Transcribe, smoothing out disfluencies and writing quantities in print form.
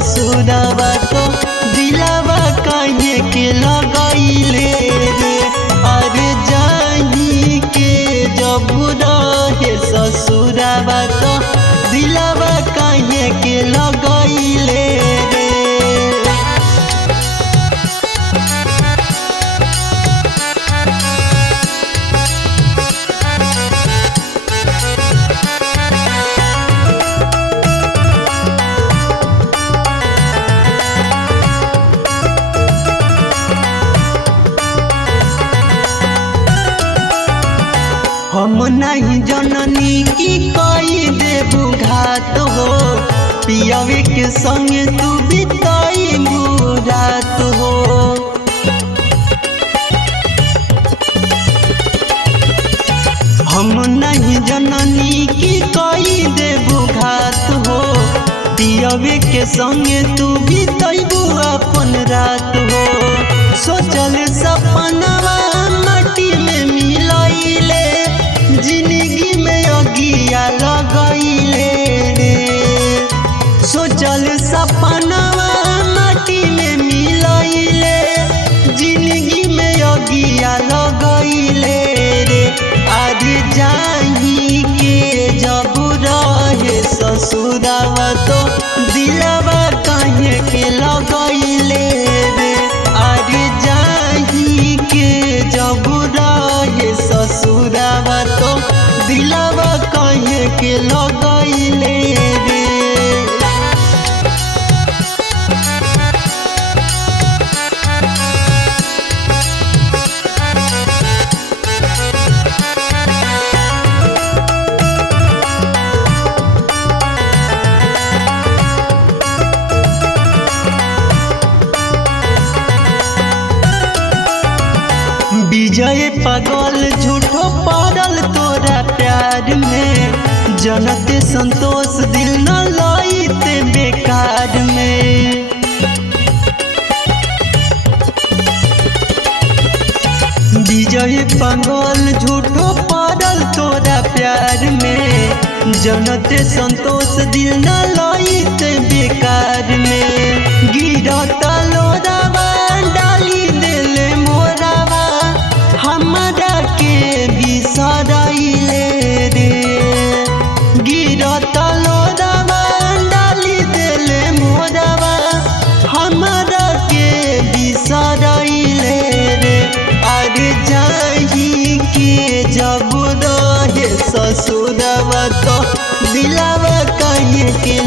ससुरवा तो दिलावा काहे के लगैले रे। अरे जाही के जब रहे ससुरवा तो दिलावा काहे के लगैले रे। हम नहीं जननी की कई देबू घात हो, पियावे के संगे तू बिताई रात हो। हम नहीं जननी की कई देबू घात हो, पियावे के संगे तू बिताइबू अपन रात हो। सोचल सपनवा माटी में मिलाइले, जिंदगी में अगिया लगैले रे। सोचल सपनवा माटी में मिलाइले, जिंदगी में अगिया लगैले रे। आज जाही के जब रहे ससुरवा तो दिलवा काहे के लगैले रे। आज जाही के जब रहे ससुरवा तो दिलवा काहे के लगैले रे। विजय पागल झूठो पड़ल तोरा प्यार में, जनते संतोष दिल न लईते बेकार में। विजय पागल झूठो पड़ल तोरा प्यार में, जनते संतोष दिल न लईते बेकार में। गिरता लोरावा डाली देले मोरावा, हमरा के बिसराइले रे। गिरता लोरावा डाली देले मोरावा, हमरा के बिसराइले रे। अरे जाही के जब रहे ससुरवा तो दिलवा काहे के